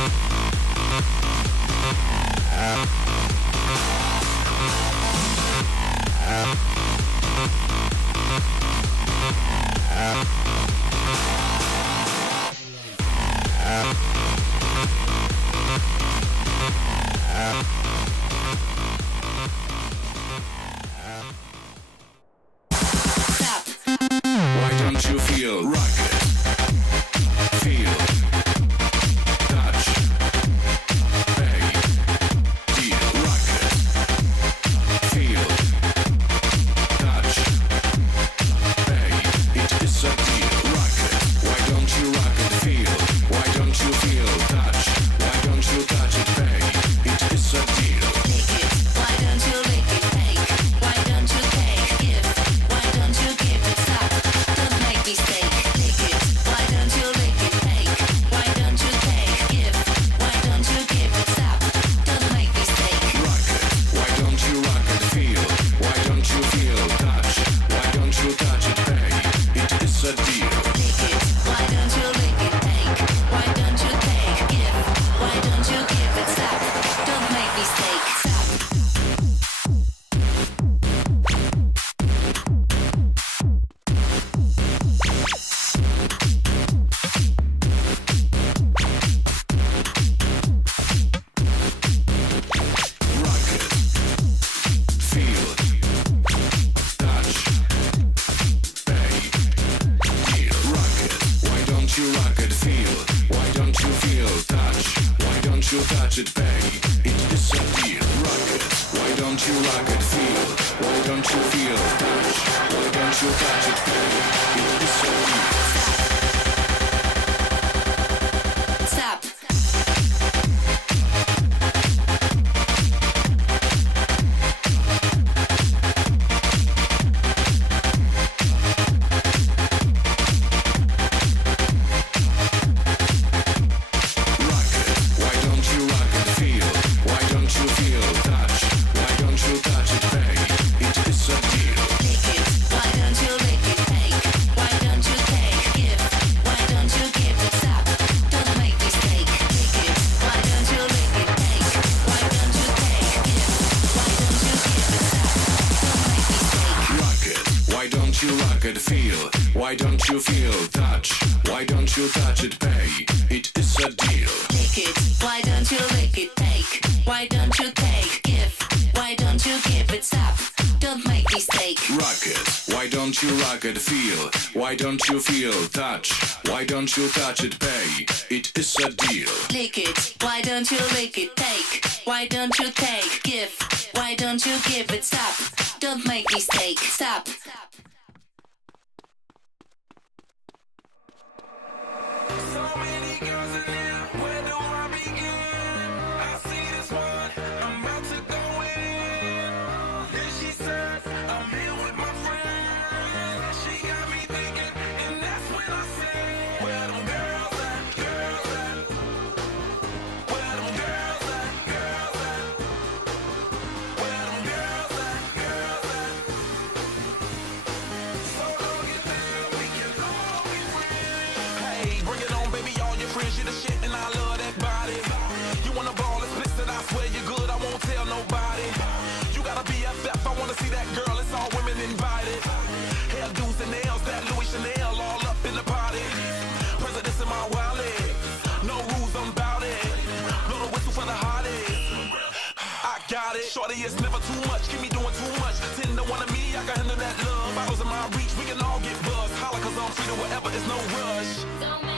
Why don't you feel rocket? Feel, touch, bang, deal, rocket. Feel, touch, bang, it is a deal, rocket. Why don't you rock it? Feel, why don't you feel, touch, why don't you touch it, bang, it is a deal. Lick it, why don't you lick it, take? Why don't you take, give? Why don't you give it, stop? Don't make mistake. Lick it, why don't you lick it, take? Why don't you take, give? Why don't you give it, stop? Don't make mistake. Rock it, why don't you rock it? Feel, why don't you feel, touch, why don't you touch it, bang, it is a deal. Lick it, why don't you lick it, take? Why don't you take, give? Why don't you give it, stop? Don't make mistake. Stop. Rock it, feel, touch, bang, deal. Rock it, why don't you rock it? Feel, why don't you feel, touch, why don't you touch it, bang, it is a deal. Rock it, why don't you rock it? Feel, why don't you feel, touch, why don't you touch it, bang, it is a deal. Stop. Rock it, why don't you rock it? Feel, why don't you feel, touch, why don't you touch it, bang, it is a deal. Lick it, why don't you lick it, take? Why don't you take, give? Why don't you give it, stop? Don't make mistake. Lick it, why don't you lick it, take? Why don't you take, give? Why don't you give it, stop? Don't make mistake. Rock it, why don't you rock it? Feel, why don't you feel, touch, why don't you touch it, pay, it is a deal. Lick it, why don't you lick it, take? Why don't you take, give? Why don't you give it, stop? Don't make mistake. Rock it, why don't you rock it? Feel, why don't you feel, touch, why don't you touch it, pay, it is a deal. Lick it, why don't you lick it, take? Why don't you take, give? Why don't you give it, stop? Don't make mistake, stop. So many girls in there, where do I begin? I see this one, I'm about to go in. Then she said, I'm here with my friend. She got me thinking, and that's when I say, where them girls at, girls at? Where them girls at, girls at? Where them girls at, girls at? So don't get down, we can all be friends. Hey, bring it on, baby, all your friends, you the shit, and I love that body. You wanna ball, explicit, I swear you're good, I won't tell nobody. You gotta be BFF, I wanna see that girl, it's all women invited. Hairdos and nails, that Louis Chanel, all up in the party. Presidents in my wallet, no rules, I'm bout it. Blow the whistle for the hottest. I got it, shorty, it's never too much, keep me doing too much. 10 to 1 of me, I can handle that love. Bottles in my reach, we can all get buzzed. Holla, cause I'm free to whatever, it's no rush.